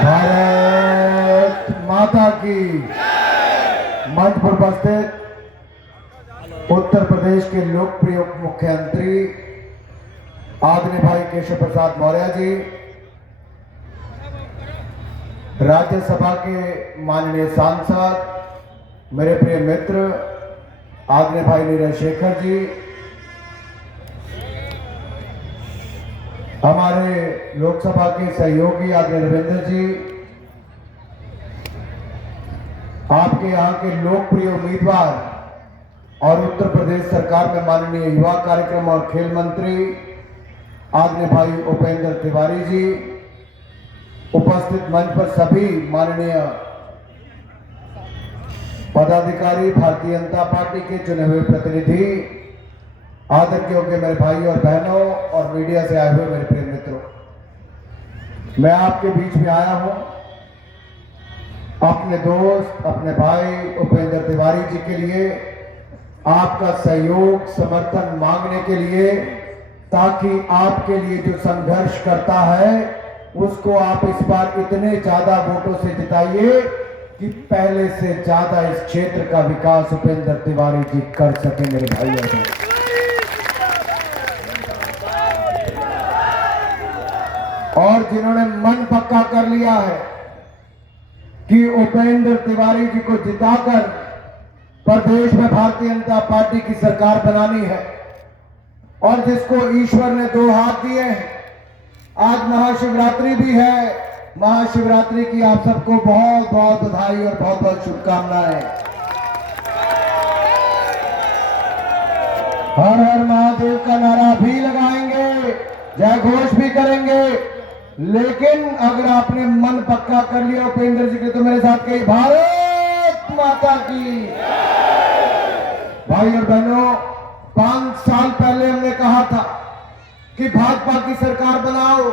भारत माता की। मंच पर उपस्थित उत्तर प्रदेश के लोकप्रिय उप मुख्यमंत्री आदरणीय भाई केशव प्रसाद मौर्य जी, राज्यसभा के माननीय सांसद मेरे प्रिय मित्र आदरणीय भाई नीरज शेखर जी, हमारे लोकसभा के सहयोगी आदरणीय रविंद्र जी, आपके यहाँ के लोकप्रिय उम्मीदवार और उत्तर प्रदेश सरकार में माननीय युवा कार्यक्रम और खेल मंत्री आदरणीय भाई उपेंद्र तिवारी जी, उपस्थित मंच पर सभी माननीय पदाधिकारी, भारतीय जनता पार्टी के चुने हुए प्रतिनिधि, आदर योग्य मेरे भाई और बहनों और मीडिया से आए हुए मेरे प्रिय मित्रों, मैं आपके बीच में आया हूं अपने दोस्त, अपने भाई उपेंद्र तिवारी जी के लिए आपका सहयोग, समर्थन मांगने के लिए, ताकि आपके लिए जो संघर्ष करता है उसको आप इस बार इतने ज्यादा वोटों से जिताइए कि पहले से ज्यादा इस क्षेत्र का विकास उपेंद्र तिवारी जी कर सके मेरे भाई और बहन। और जिन्होंने मन पक्का कर लिया है कि उपेंद्र तिवारी जी को जिताकर प्रदेश में भारतीय जनता पार्टी की सरकार बनानी है, और जिसको ईश्वर ने दो हाथ दिए हैं, आज महाशिवरात्रि भी है, महाशिवरात्रि की आप सबको बहुत बहुत बधाई और बहुत बहुत शुभकामनाएं। हर हर महादेव का नारा भी लगाएंगे, जय घोष भी करेंगे, लेकिन अगर आपने मन पक्का कर लिया उपेंद्र जी के, तो मेरे साथ कही भारत माता की। भाई और बहनों, 5 साल पहले हमने कहा था कि भाजपा की सरकार बनाओ,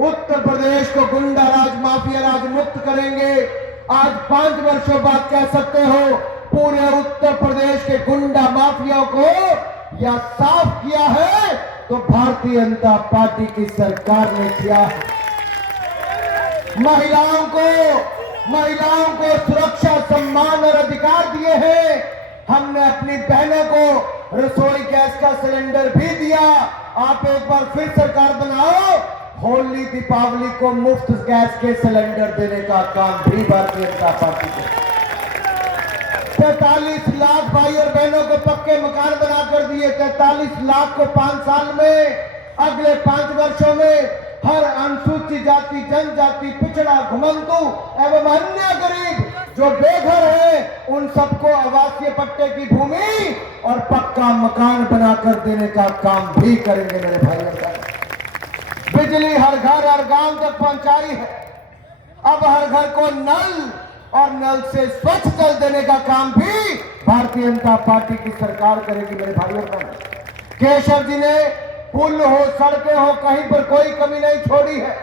उत्तर प्रदेश को गुंडा राज, माफिया राज मुक्त करेंगे। आज 5 वर्षों बाद कह सकते हो पूरे उत्तर प्रदेश के गुंडा माफिया को या साफ किया है तो भारतीय जनता पार्टी की सरकार ने किया है। महिलाओं को सुरक्षा, सम्मान और अधिकार दिए हैं। हमने अपनी बहनों को रसोई गैस का सिलेंडर भी दिया। आप एक बार फिर सरकार बनाओ, होली दीपावली को मुफ्त गैस के सिलेंडर देने का काम भी भारतीय जनता पार्टी को। 43 लाख भाई और बहनों को पक्के मकान बनाकर दिए। 43 लाख को 5 साल में, अगले 5 वर्षों में हर अनुसूचित जाति, जनजाति, पिछड़ा, घुमंतु एवं अन्य गरीब जो बेघर है उन सबको आवासीय पट्टे की भूमि और पक्का मकान बनाकर देने का काम भी करेंगे मेरे भाई और बहन। बिजली हर घर हर गांव तक पहुंचाई है। अब हर घर को नल और नल से स्वच्छ जल देने का काम भी भारतीय जनता पार्टी की सरकार करेगी मेरे भाई और बहन। केशव जी ने पुल हो, सड़कें हो, कहीं पर कोई कमी नहीं छोड़ी है।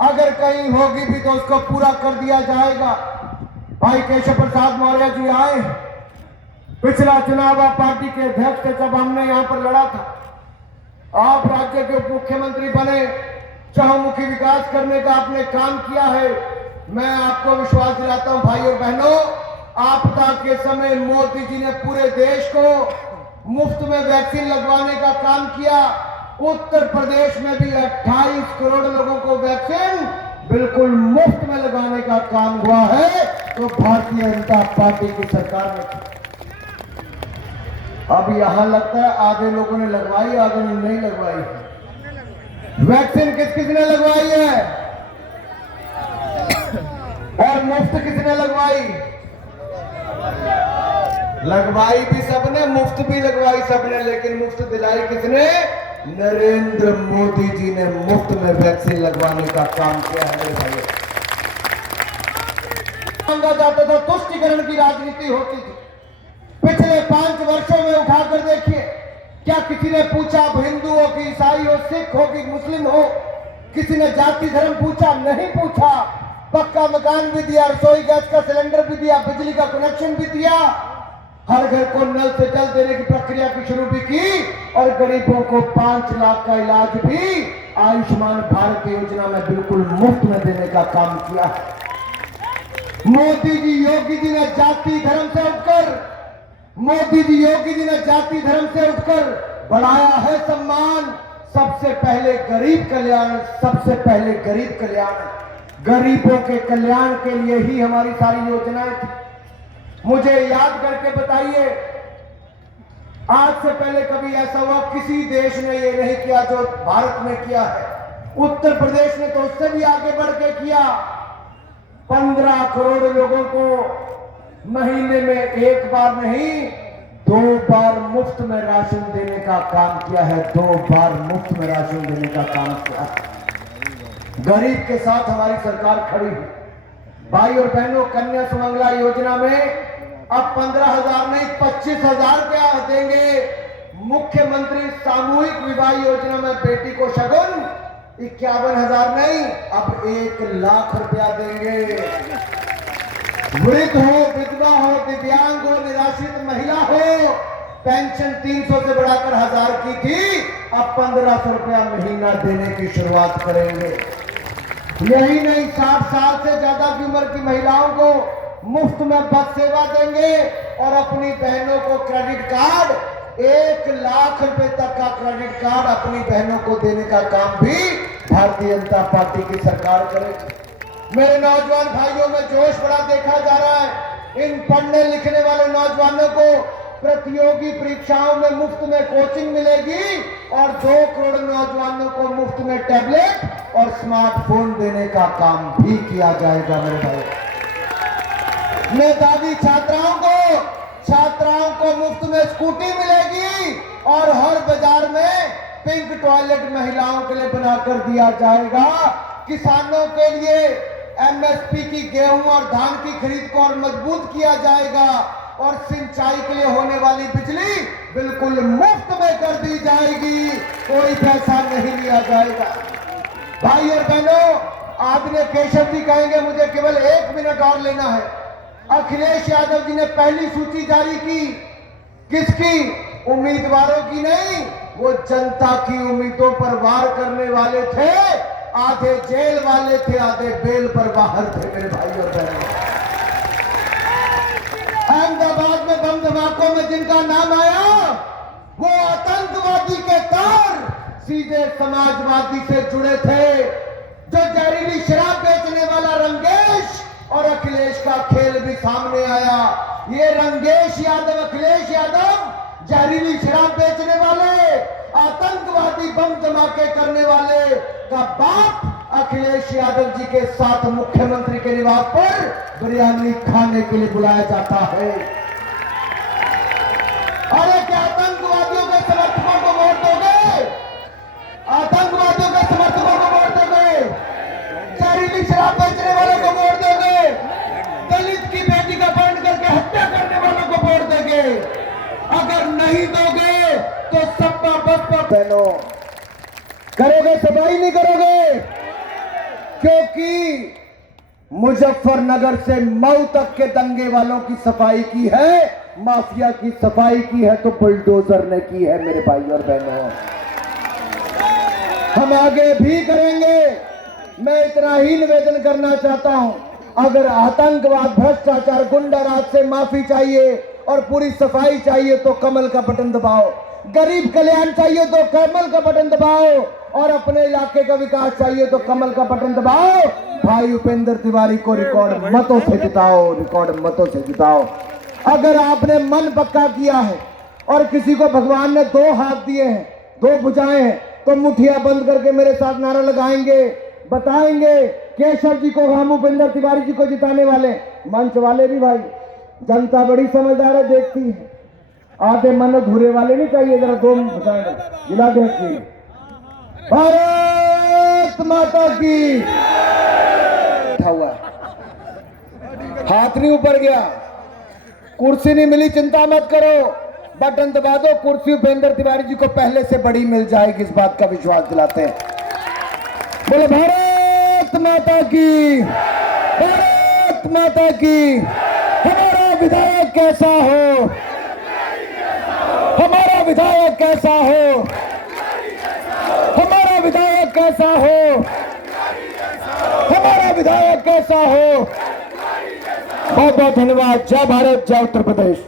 अगर कहीं होगी भी तो उसको पूरा कर दिया जाएगा। भाई केशव प्रसाद मौर्य जी आए, पिछला चुनाव आप पार्टी के अध्यक्ष थे, जब हमने यहां पर लड़ा था। आप राज्य के उप मुख्यमंत्री बने, चहुमुखी विकास करने का आपने काम किया है। मैं आपको विश्वास दिलाता हूं भाई और बहनों, आपदा के समय मोदी जी ने पूरे देश को मुफ्त में वैक्सीन लगवाने का काम किया। उत्तर प्रदेश में भी 28 करोड़ लोगों को वैक्सीन बिल्कुल मुफ्त में लगाने का काम हुआ है, तो भारतीय जनता पार्टी की सरकार ने। अब यहां लगता है आधे लोगों ने लगवाई, आधे ने नहीं लगवाई। वैक्सीन किस किसने लगवाई है और मुफ्त किसने लगवाई? लगवाई भी सबने, मुफ्त भी लगवाई सबने, लेकिन मुफ्त दिलाई किसने? नरेंद्र मोदी जी ने मुफ्त में वैक्सीन लगवाने का काम किया है मेरे भाई। मांगा जाता था, तुष्टीकरण की राजनीति होती थी। पिछले 5 वर्षों में उठाकर देखिए, क्या किसी ने पूछा अब हिंदू हो कि ईसाई हो, सिख हो कि मुस्लिम हो? किसी ने जाति धर्म पूछा? नहीं पूछा। पक्का मकान भी दिया, रसोई गैस का सिलेंडर भी दिया, बिजली का कनेक्शन भी दिया। हर घर को नल से जल देने की प्रक्रिया की शुरू भी की और गरीबों को 5 लाख का इलाज भी आयुष्मान भारत योजना में बिल्कुल मुफ्त में देने का काम किया है। मोदी जी योगी जी ने जाति धर्म से उठकर मोदी जी योगी जी ने जाति धर्म से उठकर बढ़ाया है सम्मान। सबसे पहले गरीब कल्याण, सबसे पहले गरीब कल्याण, गरीबों के कल्याण के लिए ही हमारी सारी योजनाएं थी। मुझे याद करके बताइए, आज से पहले कभी ऐसा हुआ किसी देश ने ये नहीं किया जो भारत ने किया है। उत्तर प्रदेश ने तो उससे भी आगे बढ़ के किया। 15 करोड़ लोगों को महीने में एक बार नहीं 2 बार मुफ्त में राशन देने का काम किया है। 2 बार मुफ्त में राशन देने का काम किया है। गरीब के साथ हमारी सरकार खड़ी है। भाई और बहनों, कन्या सुमंगला योजना में अब 15,000 नहीं 25,000 रुपया देंगे। मुख्यमंत्री सामूहिक विवाह योजना में बेटी को शगुन 51,000 नहीं, अब 1 लाख रुपया देंगे। वृद्ध हो, विधवा हो, दिव्यांग हो, निराश्रित महिला हो, पेंशन 300 से बढ़ाकर 1000 की थी, अब 1500 रुपया महीना देने की शुरुआत करेंगे। यही नहीं, 60 साल से ज्यादा की उम्र की महिलाओं को मुफ्त में बस सेवा देंगे और अपनी बहनों को क्रेडिट कार्ड 1 लाख रुपए तक का क्रेडिट कार्ड अपनी बहनों को देने का काम भी भारतीय जनता पार्टी की सरकार करेगी। मेरे नौजवान भाइयों में जोश बड़ा देखा जा रहा है। इन पढ़ने लिखने वाले नौजवानों को प्रतियोगी परीक्षाओं में मुफ्त में कोचिंग मिलेगी और 2 करोड़ नौजवानों को मुफ्त में टैबलेट और स्मार्टफोन देने का काम भी किया जाएगा। मेरे भाई, मेधावी छात्राओं को मुफ्त में स्कूटी मिलेगी और हर बाजार में पिंक टॉयलेट महिलाओं के लिए बनाकर दिया जाएगा। किसानों के लिए एमएसपी की गेहूं और धान की खरीद को और मजबूत किया जाएगा और सिंचाई के लिए होने वाली बिजली बिल्कुल मुफ्त में कर दी जाएगी, कोई पैसा नहीं लिया जाएगा। भाई और बहनों, आदरणीय केशव जी कहेंगे मुझे केवल 1 मिनट और लेना है। अखिलेश यादव जी ने पहली सूची जारी की, किसकी? उम्मीदवारों की नहीं, वो जनता की उम्मीदों पर वार करने वाले थे। आधे जेल वाले थे, आधे बेल पर बाहर थे। मेरे भाई और बहनों, अहमदाबाद में बम धमाकों में जिनका नाम आया वो आतंकवादी के तार सीधे समाजवादी से जुड़े थे। जो जहरीली शराब बेचने वाला रंगेश और अखिलेश का खेल भी सामने आया। ये रंगेश यादव, अखिलेश यादव जहरीली शराब बेचने वाले, आतंकवादी बम धमाके करने वाले का बाप अखिलेश यादव जी के साथ मुख्यमंत्री के निवास पर बिरयानी खाने के लिए बुलाया जाता है। अरे क्या आतंकवादियों के समर्थकों को वोट दोगे? आतंकवादियों के समर्थकों को वोट दोगे? जहरीली शराब बेचने वालों को वोट दोगे? दलित की बेटी का अपहरण करके हत्या करने वालों को वोट देंगे? अगर नहीं दोगे तो सपा बसपा बहनों करोगे, सफाई नहीं करोगे, क्योंकि मुजफ्फरनगर से मऊ तक के दंगे वालों की सफाई की है, माफिया की सफाई की है तो बुलडोजर ने की है। मेरे भाई और बहनों, हम आगे भी करेंगे। मैं इतना ही निवेदन करना चाहता हूं, अगर आतंकवाद, भ्रष्टाचार, गुंडाराज से माफी चाहिए और पूरी सफाई चाहिए तो कमल का बटन दबाओ। गरीब कल्याण चाहिए तो कमल का बटन दबाओ और अपने इलाके का विकास चाहिए तो कमल का बटन दबाओ। भाई उपेंद्र तिवारी को रिकॉर्ड मतों से जिताओ, रिकॉर्ड मतों से जिताओ। अगर आपने मन पक्का किया है और किसी को भगवान ने 2 हाथ दिए हैं, 2 भुजाएं हैं, तो मुठियां बंद करके मेरे साथ नारा लगाएंगे, बताएंगे केशव जी को, हम उपेंद्र तिवारी जी को जिताने वाले। मंच वाले भी भाई, जनता बड़ी समझदार है, देखती है। आधे मन धुरे वाले नहीं चाहिए, जरा 2 भुजाएं जिलाध्यक्ष जी। भारत माता की। हुआ हाथ नहीं ऊपर गया, कुर्सी नहीं मिली, चिंता मत करो, बटन दबा दो, कुर्सी उपेंद्र तिवारी जी को पहले से बड़ी मिल जाएगी, इस बात का विश्वास दिलाते हैं। बोले भारत माता की, भारत माता की। हमारा विधायक कैसा हो, हमारा विधायक कैसा हो, हमारा विधायक कैसा हो, हमारा विधायक कैसा हो। बहुत बहुत धन्यवाद। जय भारत, जय उत्तर प्रदेश।